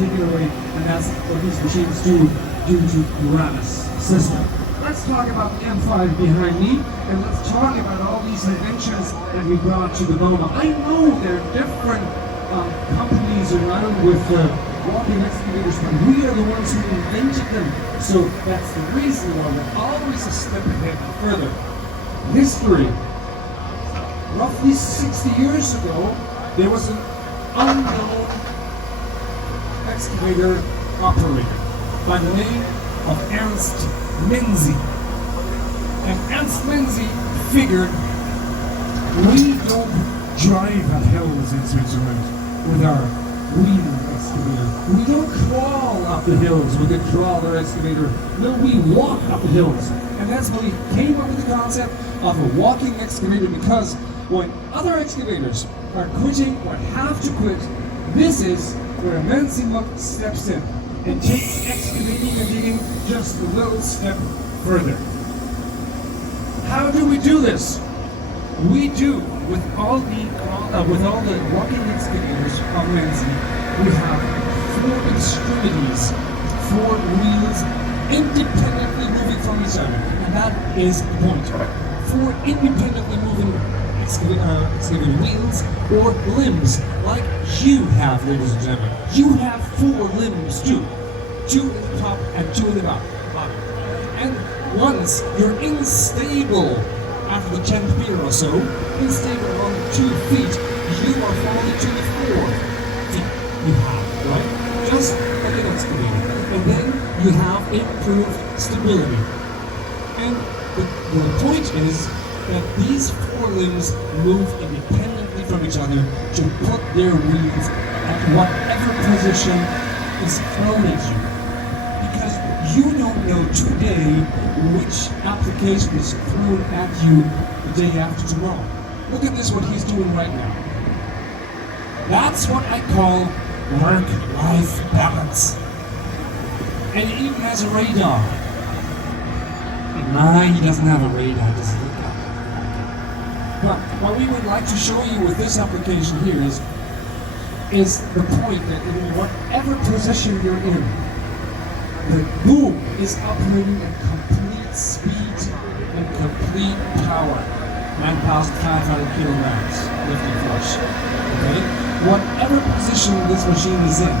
particularly, and that's what these machines do due to Uranus system. Let's talk about the M5 behind me, and let's talk about all these inventions that we brought to the Bauma. I know there are different companies around with walking excavators, but we are the ones who invented them. So that's the reason why we're always a step ahead further. History. Roughly 60 years ago, there was an unknown excavator operator by the name of Menzi. And Menzi figured, we don't drive at hills in Switzerland with our wheel excavator. We don't crawl up the hills with a crawler excavator. No, we walk up the hills. And that's when he came up with the concept of a walking excavator, because when other excavators are quitting or have to quit, this is where Menzi Muck steps in and takes excavating and digging just a little step further. How do we do this? We do with all the walking excavators of Menzi. We have 4 extremities, 4 wheels independently moving from each other, and that is the point. 4 independently moving excavator wheels or limbs, like you have, ladies and gentlemen. You have 4 limbs too. 2 at the top and 2 at the bottom. And once you're unstable after the 10th year or so, unstable on 2 feet, you are falling to the 4 feet you have, right? Just like an excavator. And then you have improved stability. And the point is that these 4 limbs move independently from each other to put their wheels at whatever position is thrown at you. Because you don't know today which application is thrown at you the day after tomorrow. Look at this, what he's doing right now. That's what I call work-life balance. And it even has a radar. Nah, he doesn't have a radar, does he? But what we would like to show you with this application here is the point that in whatever position you're in, the boom is operating at complete speed and complete power. 9,500 kilograms lifting force. Okay? Whatever position this machine is in,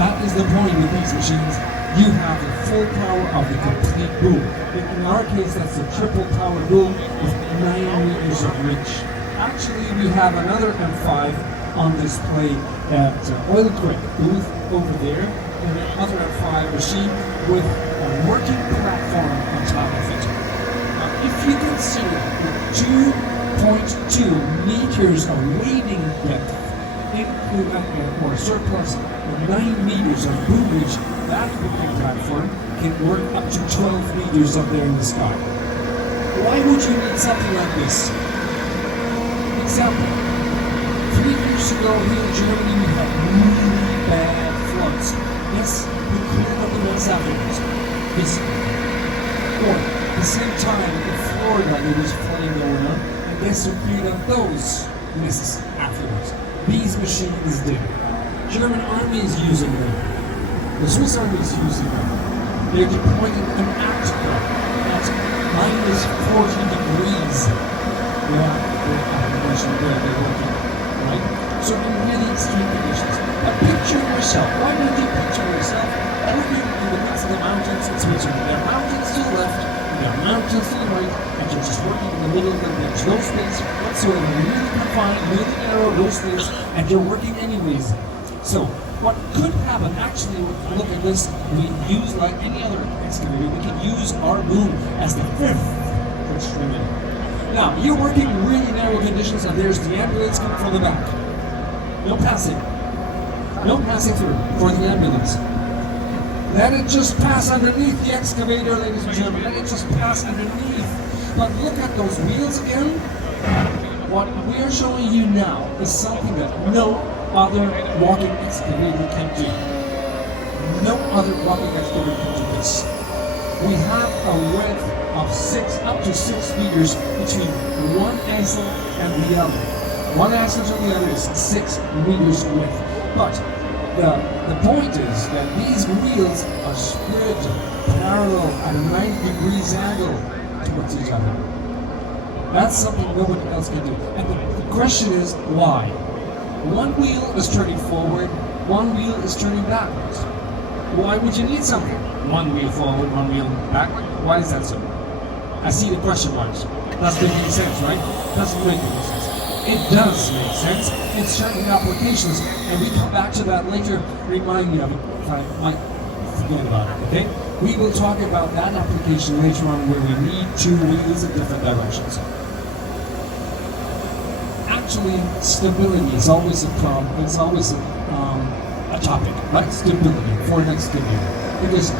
that is the point with these machines. You have the full power of the complete boom. In our case, that's a triple power boom with 9 meters of reach. Actually, we have another M5 on display at Oil Creek booth over there, and another M5 machine with a working platform on top of it. Now, if you consider the 2.2 meters of wading depth, or surplus 9 meters of boom reach, that working platform can work up to 12 meters up there in the sky. Why would you need something like this? Example, 3 years ago here in Germany we had really bad floods. Yes, we cleared up the mess afterwards. Yes. Or at the same time in Florida there was flooding going on, and guess who cleared up those messes afterwards? These machines did. German army is using them. The Swiss army is using them. They're deployed in Antarctica at minus 40 degrees. They're working, right? So in really extreme conditions. But picture yourself. Why don't you picture yourself working in the midst of the mountains in Switzerland? There are mountains to the left, and there are mountains to the right, and you're just working in the middle of them. There's no space whatsoever. Really confined, really narrow, no space, and you're working anyways. So, what could happen, actually, look at this, we use like any other excavator, we can use our boom as the 5th extremity. Now, you're working in really narrow conditions, and there's the ambulance coming from the back. No passing. No passing through for the ambulance. Let it just pass underneath the excavator, ladies and gentlemen. Let it just pass underneath. But look at those wheels again. What we are showing you now is something that no other walking excavator can do. No other walking excavator can do this. We have a width of up to 6 meters between one axle and the other. One axle to the other is 6 meters width. But the point is that these wheels are spread parallel at a 90 degrees angle towards each other. That's something nobody else can do. And the question is, why? One wheel is turning forward, one wheel is turning backwards. Why would you need something? One wheel forward, one wheel backward? Why is that so? I see the question marks. Doesn't make any sense, right? Doesn't make any sense. It does make sense in certain applications, and we come back to that later. Remind me of it if I might forget about it, okay? We will talk about that application later on where we need two wheels in different directions. Actually, stability is always a problem. It's always a topic, right? Stability for an excavator. Because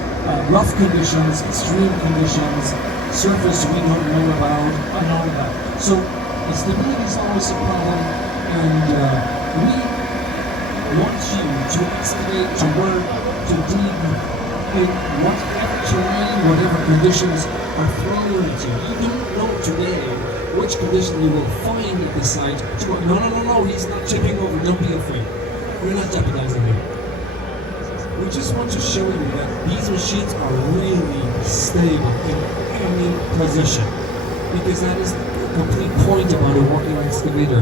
rough conditions, extreme conditions, surface we don't know about, and all that. So stability is always a problem, and we want you to excavate, to work, to dig in whatever terrain, whatever conditions are thrown at you. You don't know today which condition you will find at the site. No, he's not tipping over, don't be afraid. We're not jeopardizing him. We just want to show you that these machines are really stable in any position. Because that is the complete point about a working excavator.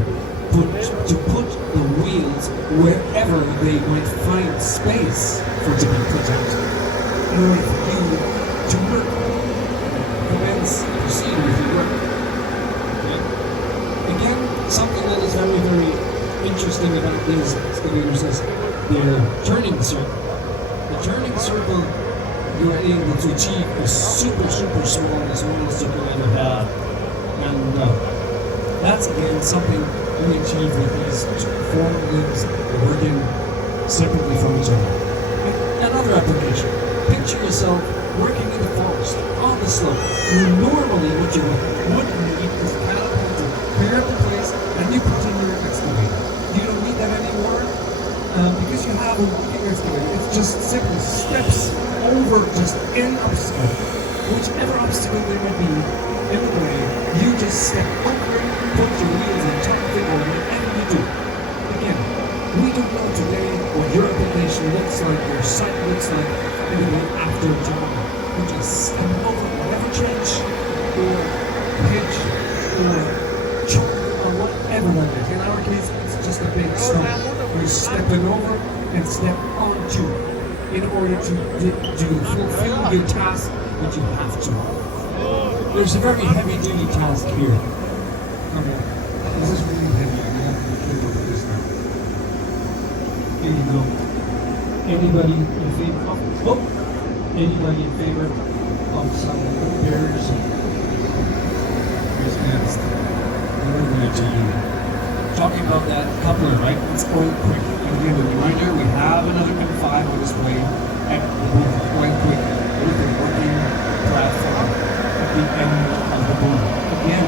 To put the wheels wherever they might find space for it to be put out. In order for you to work, commence, proceed with your work. Okay? Again, something that is very, very interesting about these excavators is their turning circle. The turning circle you are able to achieve is super, super small, as smallest you can ever have. And that's again something we achieve with these four wheels working separately from each other. Another application. Picture yourself working in the forest, on the slope. Normally what you would need is a catapult to clear up the place and you put in your excavator. You don't need that anymore because you have a working excavator. It just simply steps over just any obstacle. Whichever obstacle there may be in the way, you just step over it, put your wheels on top of it, or whatever you do. Again, we don't know today what your application looks like, your site looks like, anyway, after tomorrow. You just step over whatever trench, or pitch, or chalk, or whatever that is. In our case, it's just a big stone. You're stepping over and step onto in order to fulfill your task that you have to. There's a very heavy-duty task here. Okay. This is really heavy. I have to be careful with this now. Here you go. Anybody in favor of? Anybody in favor of some repairs? Here's next. What are we going to do? Talking about that coupler, right? It's going quick. And again, a reminder, we have another M5 on this way, and we're going quick with a working platform at the end of the boom. Again,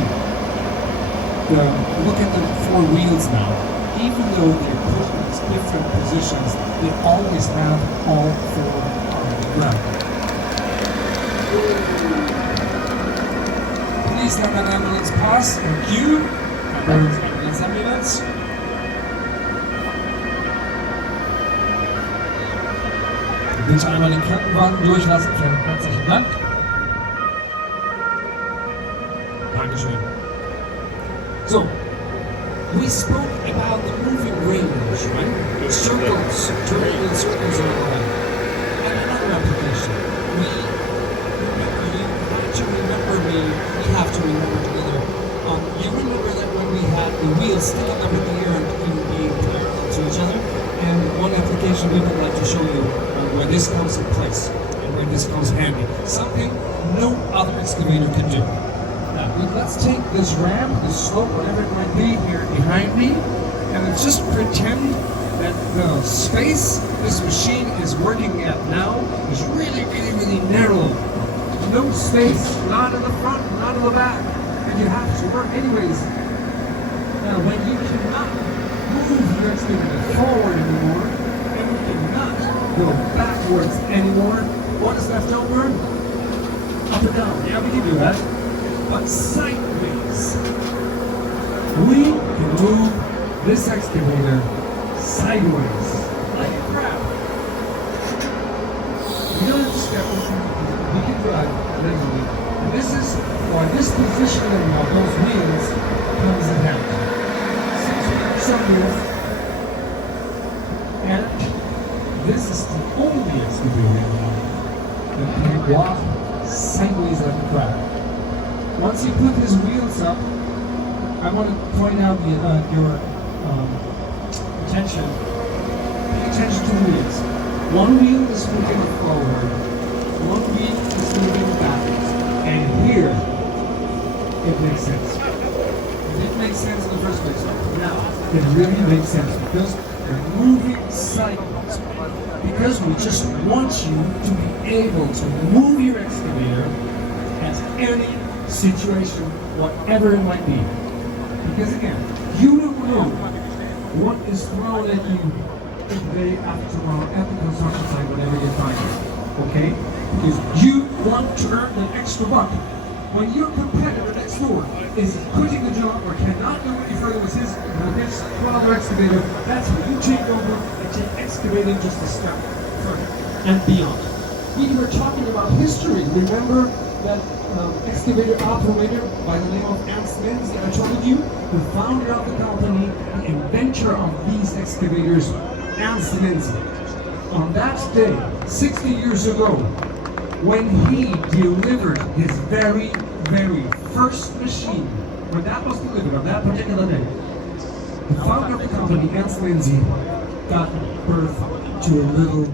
look at the four wheels now. Even though they're put in these different positions, they always have all four on the ground. Please let that ambulance pass. Thank you. Ambulance. Bitte einmal den Krankenwagen durchlassen. Vielen herzlichen Dank. Dankeschön. So, we spoke about the moving range, right? Circles, turning in circles all around. And another application. We have to remember together. You remember that when we had the wheels sticking up in the air and being parallel to each other? And one application we would like to show you where this comes in place and where this comes handy. Something no other excavator can do. Now, let's take this ramp, this slope, whatever it might be here behind me, and let's just pretend that the space this machine is working at now is really, really, really narrow. No space, not in the front, not in the back. And you have to work anyways. Now, when you cannot move your excavator forward anymore, and you cannot go backwards anymore, what is left over? Up and down. Yeah, we can do that. But sideways. We can move this excavator sideways, like a crab. third step is we can drive legally. And this is why this positioning of those wheels comes in handy. 6 wheels, and this is the only excavator that can walk sideways like a crab. Once you put his wheels up, I want to point out your attention. Pay attention to the wheels. One wheel is moving forward, one wheel is moving backwards. And here, it makes sense. It didn't make sense in the first place. Now, it really makes sense because you're moving sideways. Because we just want you to be able to move your excavator as any situation, whatever it might be. Because again, you don't know what is thrown at you today, after tomorrow, at the construction site, whatever you're finding. Okay? Because you want to earn an extra buck. When your competitor next door is quitting the job or cannot go any further with his 12 excavator, that's when you take over and take excavating just a step further and beyond. We were talking about history. Remember that excavator operator by the name of Menzi Muck, I told you, the founder of the company, the inventor of these excavators, Menzi Muck. On that day, 60 years ago, when he delivered his very first machine, when that was delivered on that particular day, the founder of the company, Menzi Muck, got birth to a little